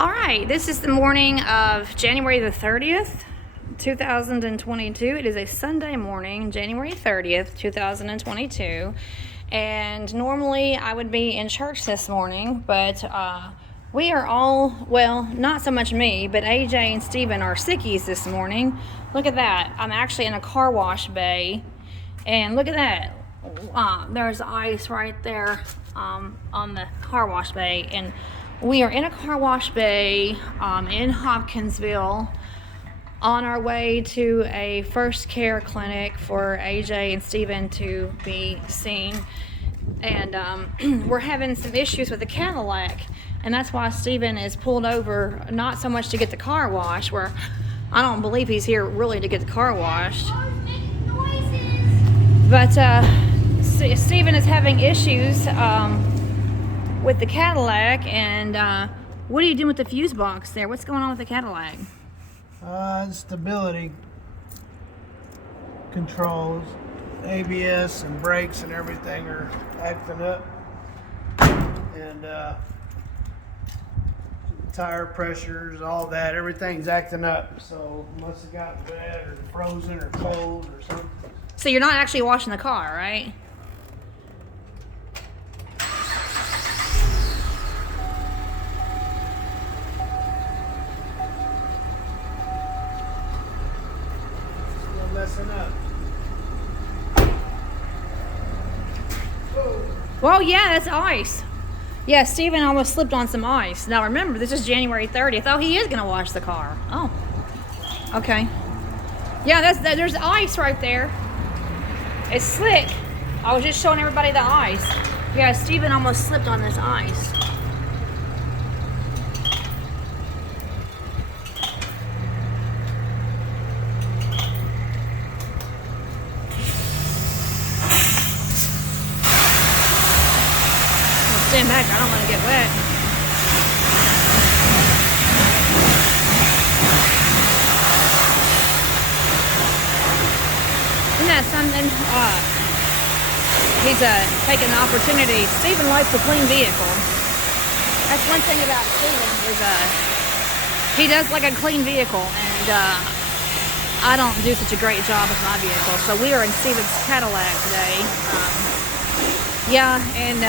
All right, this is the morning of January the 30th, 2022. It is a Sunday morning, January 30th, 2022. And normally I would be in church this morning, but we are all, well, not so much me, but AJ and Steven are sickies this morning. Look at that. I'm actually in a car wash bay, and look at that. There's ice right there on the car wash bay, and we are in a car wash bay in Hopkinsville on our way to a first care clinic for AJ and Steven to be seen. And we're having some issues with the Cadillac, and that's why Steven is pulled over, not so much to get the car washed, where I don't believe he's here really to get the car washed. But Steven is having issues with the Cadillac, and what are you doing with the fuse box there? What's going on with the Cadillac? Stability controls, ABS and brakes and everything are acting up, and tire pressures, all that, everything's acting up. So must have gotten wet or frozen or cold or something. So you're not actually washing the car, right? Messing up. Well, yeah, that's ice. Yeah, Steven almost slipped on some ice. Now remember, this is January 30th. Oh, he is going to wash the car. Oh, okay. Yeah, there's ice right there. It's slick. I was just showing everybody the ice. Yeah, Steven almost slipped on this ice. Stand back, I don't want to get wet. Isn't that something? He's taking the opportunity. Steven likes a clean vehicle. That's one thing about Steven is he does like a clean vehicle, and I don't do such a great job with my vehicle. So we are in Steven's Cadillac today. Yeah, and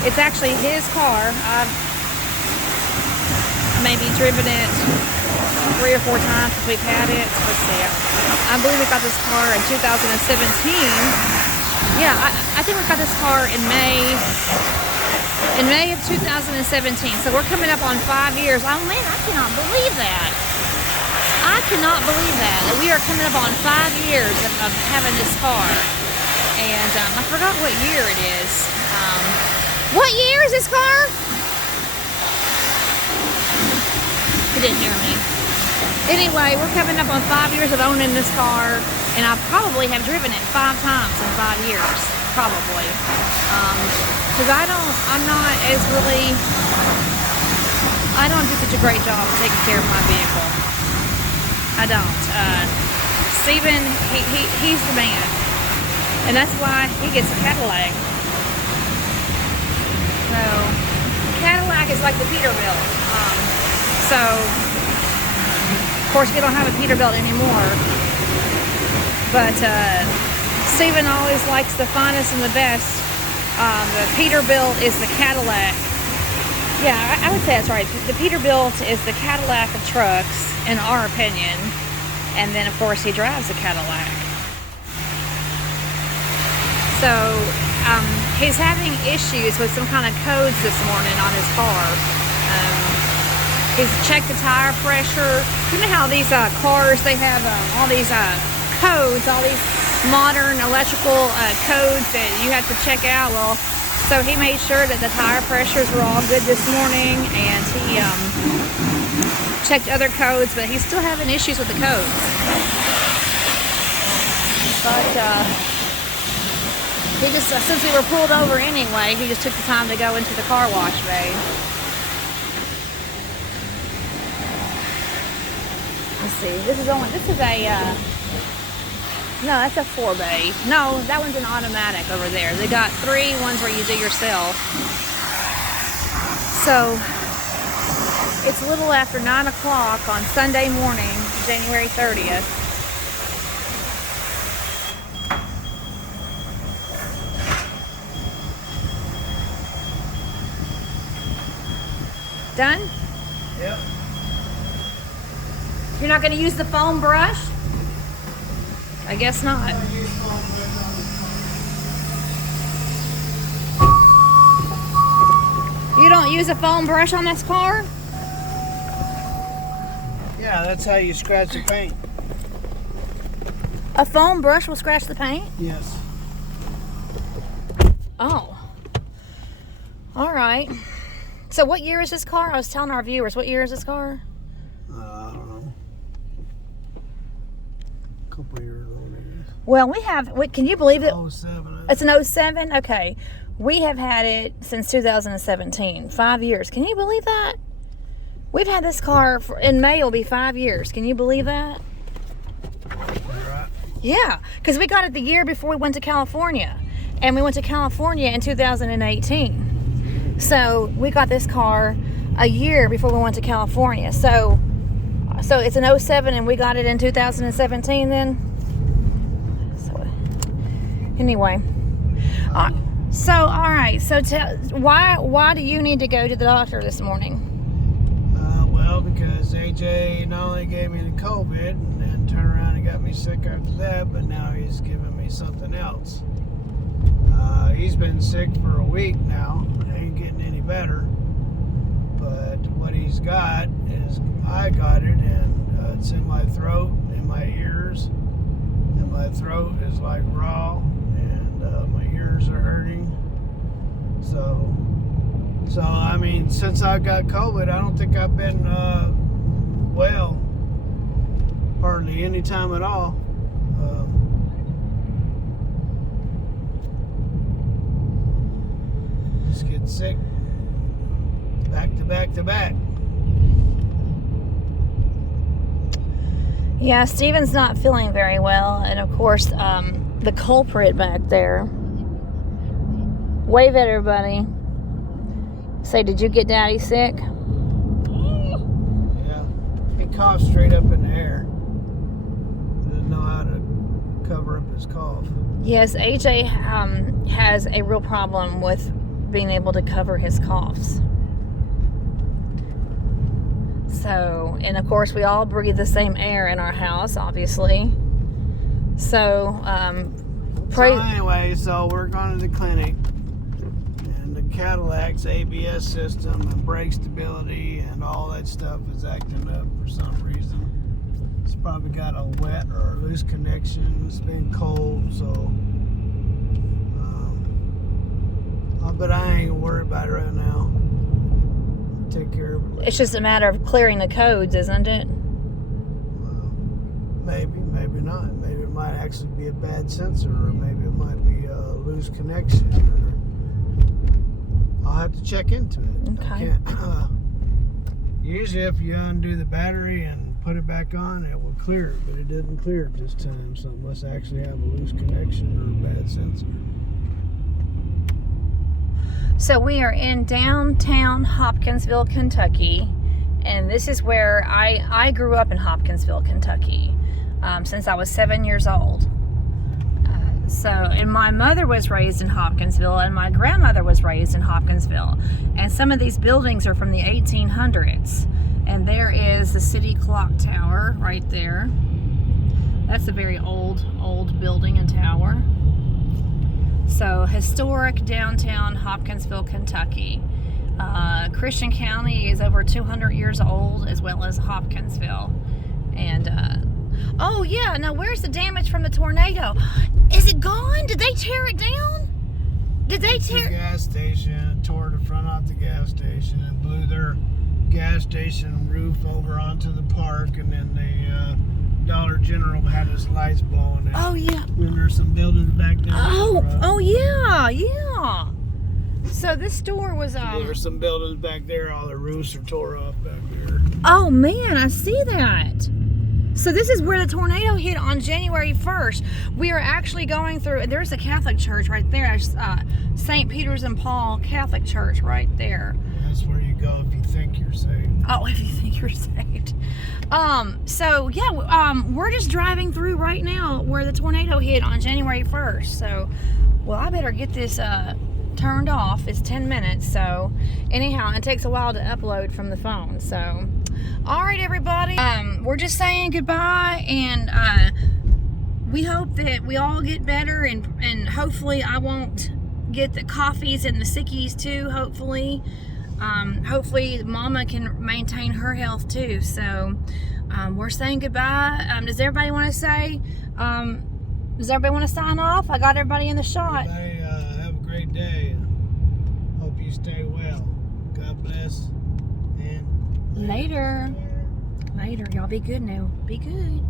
it's actually his car. I've maybe driven it 3 or 4 times since we've had it. Let's see. I believe we got this car in 2017. Yeah, I think we got this car in May of 2017. So we're coming up on 5 years. Oh man, I cannot believe that. I cannot believe that. We are coming up on 5 years of having this car. And I forgot what year it is. What year is this car? He didn't hear me. Anyway, we're coming up on 5 years of owning this car, and I probably have driven it 5 times in 5 years, probably. Because I don't do such a great job of taking care of my vehicle. I don't. Steven, he's the man, and that's why he gets a Cadillac. So, Cadillac is like the Peterbilt. So, of course, we don't have a Peterbilt anymore. But Steven always likes the finest and the best. The Peterbilt is the Cadillac. Yeah, I would say that's right. The Peterbilt is the Cadillac of trucks, in our opinion. And then, of course, he drives a Cadillac. So, he's having issues with some kind of codes this morning on his car. He's checked the tire pressure. You know how these cars, they have all these codes, all these modern electrical codes that you have to check out? Well, so he made sure that the tire pressures were all good this morning, and he checked other codes, but he's still having issues with the codes. But he just, since we were pulled over anyway, he just took the time to go into the car wash bay. Let's see, this is a, no, that's a 4 bay. No, that one's an automatic over there. They got 3 ones where you do yourself. So, It's a little after 9 o'clock on Sunday morning, January 30th. Done? Yep. You're not going to use the foam brush? I guess not. You don't use a foam brush on this car? Yeah, that's how you scratch the paint. A foam brush will scratch the paint? Yes. Oh. All right. So what year is this car? I was telling our viewers, what year is this car? I don't know. A couple years old, I guess. Well, can you believe it? 07. It's an 07? Okay. We have had it since 2017. 5 years. Can you believe that? We've had this car, in May it'll be 5 years. Can you believe that? Right. Yeah, because we got it the year before we went to California. And we went to California in 2018. So we got this car a year before we went to California. So it's an 07 and we got it in 2017 then. So anyway. So all right. So why do you need to go to the doctor this morning? Well, because AJ not only gave me the COVID and then turned around and got me sick after that, but now he's giving me something else. He's been sick for a week now. Ain't getting any better. But what he's got is, I got it, and it's in my throat, in my ears, and my throat is like raw, and my ears are hurting. So I mean, since I got COVID, I don't think I've been well, hardly any time at all. Just get sick, back to back to back. Yeah, Steven's not feeling very well, and of course, the culprit back there. Wave at everybody. Say, did you get Daddy sick? Yeah, he coughed straight up in the air. Didn't know how to cover up his cough. Yes, AJ has a real problem with being able to cover his coughs. So, and of course, we all breathe the same air in our house, obviously. So, So anyway, so we're going to the clinic. Cadillac's ABS system and brake stability and all that stuff is acting up for some reason. It's probably got a wet or a loose connection. It's been cold, so but I ain't worried about it right now. I'll take care of it later. it's just a matter of clearing the codes, isn't it? Maybe not. Maybe it might actually be a bad sensor, or maybe it might be a loose connection. I'll have to check into it. Okay. Usually if you undo the battery and put it back on, it will clear it, but it didn't clear it this time, so it must actually have a loose connection or a bad sensor. So we are in downtown Hopkinsville, Kentucky, and this is where I grew up in Hopkinsville, Kentucky, since I was 7 years old. And my mother was raised in Hopkinsville, and my grandmother was raised in Hopkinsville. And some of these buildings are from the 1800s. And there is the city clock tower right there. That's a very old building and tower. So, historic downtown Hopkinsville, Kentucky. Christian County is over 200 years old, as well as Hopkinsville. And, oh yeah, now where's the damage from the tornado? Is it gone? Did they tear it down? Did they tear? The gas station tore the front off the gas station and blew their gas station roof over onto the park, and then the Dollar General had its lights blowing. Oh yeah. And there's some buildings back there. Oh yeah. So this store was There's some buildings back there. All the roofs are tore up back there. Oh man, I see that. So this is where the tornado hit on January 1st. We are actually going through, there's a Catholic church right there, St. Peter's and Paul Catholic Church right there. That's where you go if you think you're safe. Oh, if you think you're saved. So yeah, we're just driving through right now where the tornado hit on January 1st. So, well, I better get this turned off. It's 10 minutes. So, anyhow, it takes a while to upload from the phone. So, all right, everybody. We're just saying goodbye, and we hope that we all get better, and hopefully I won't get the coffees and the sickies too. Hopefully. Hopefully Mama can maintain her health too. So we're saying goodbye. Does everybody want to say? Does everybody want to sign off? I got everybody in the shot. Everybody, have a great day. Hope you stay well. God bless. And Later. Y'all be good now. Be good.